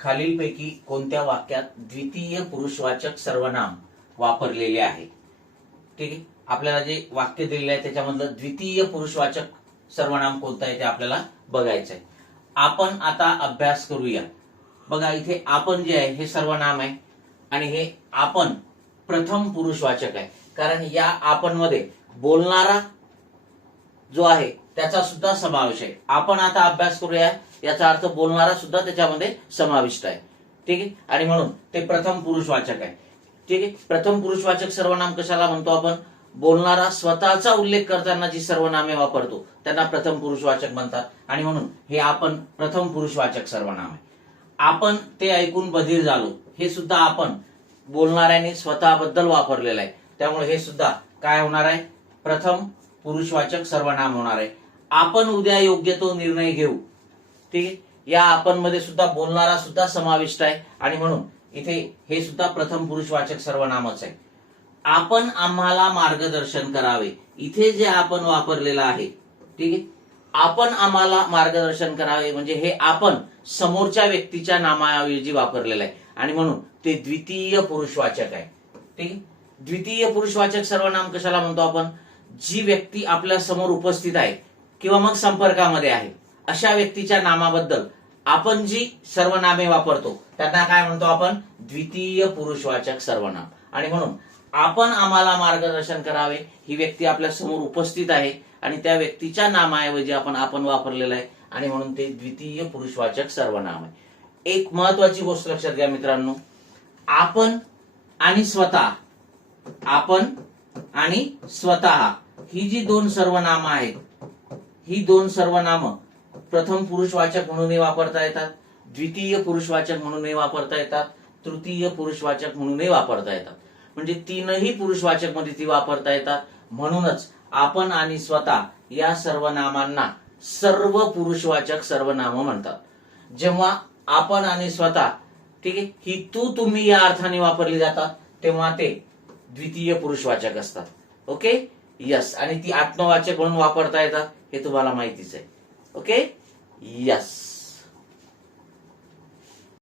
खालीलपैकी कोणत्या वाक्यात द्वितीय पुरुषवाचक सर्वनाम वापरलेले आहे? ठीक आहे? आपल्याला जे वाक्य दिलेलं आहे त्याच्यामधलं द्वितीय पुरुषवाचक सर्वनाम कोणतं आहे ते आपल्याला बघायचं आहे. आपण आता अभ्यास करूया. बघा इथे आपण जे आहे हे सर्वनाम आहे आणि हे आपण प्रथम पुरुषवाचक आहे. कारण या आपण मध्ये बोलणारा जो आहे त्याचा सुद्धा समावेश आहे. आपण आता अभ्यास करूया. याचा अर्थ बोलणारा सुद्धा त्याच्यामध्ये समाविष्ट आहे. ठीक आहे? आणि म्हणून ते प्रथम पुरुषवाचक आहे. ठीक आहे? प्रथम पुरुषवाचक सर्वनाम कशाला म्हणतो आपण? बोलणारा स्वतःचा उल्लेख करताना जी सर्वनामे वापरतो त्यांना प्रथम पुरुषवाचक म्हणतात. आणि म्हणून हे आपण प्रथम पुरुषवाचक सर्वनाम आहे. आपण ते ऐकून बधीर झालो. हे सुद्धा आपण बोलणाऱ्याने स्वतःबद्दल वापरलेलं आहे. त्यामुळे हे सुद्धा काय होणार आहे? प्रथम पुरुषवाचक सर्वनाम होणार आहे. आपण उद्या योग्य तो निर्णय घेऊ. ते या आपण मध्ये सुद्धा बोलणारा सुद्धा समाविष्ट आहे. आणि म्हणून इथे हे सुद्धा प्रथम पुरुषवाचक सर्वनामच आहे. आपण आम्हाला मार्गदर्शन करावे. इथे जे आपण वापरलेलं आहे ठीक आहे? आपण आम्हाला मार्गदर्शन करावे म्हणजे हे आपण समोरच्या व्यक्तीच्या नामाऐवजी वापरलेलं आहे. आणि म्हणून ते द्वितीय पुरुषवाचक आहे. ठीक आहे? द्वितीय पुरुषवाचक सर्वनाम कशाला म्हणतो आपण? जी व्यक्ती आपल्यासमोर उपस्थित आहे किंवा मग संपर्कामध्ये आहे. अशा व्यक्तीच्या नामाबद्दल आपण जी सर्वनामे वापरतो त्यांना काय म्हणतो आपण? द्वितीय पुरुषवाचक सर्वनाम. आणि म्हणून आपण आम्हाला मार्गदर्शन करावे ही व्यक्ती आपल्यासमोर उपस्थित आहे आणि त्या व्यक्तीच्या नामाऐवजी आपण आपण वापरलेलं आहे आणि म्हणून ते द्वितीय पुरुषवाचक सर्वनाम आहे. एक महत्वाची गोष्ट लक्षात घ्या मित्रांनो. आपण आणि स्वतः आपण आणि स्वतः ही जी दोन सर्वनाम आहेत ही दोन सर्वनाम प्रथम पुरुषवाचक म्हणूनही वापरता येतात द्वितीय पुरुषवाचक म्हणूनही वापरता येतात तृतीय पुरुषवाचक म्हणूनही वापरता येतात. म्हणजे तीनही पुरुषवाचकमध्ये ती वापरता येतात. म्हणूनच आपण आणि स्वतः या सर्वनामांना सर्व पुरुषवाचक सर्वनाम म्हणतात. जेव्हा आपण आणि स्वतः ठीक आहे ही तू तुम्ही या अर्थाने वापरली जातात तेव्हा ते द्वितीय पुरुषवाचक असतात. ओके? यस आणि ती आत्मवाचक म्हणून वापरता येतात हे तुम्हाला माहितीच आहे. Okay yes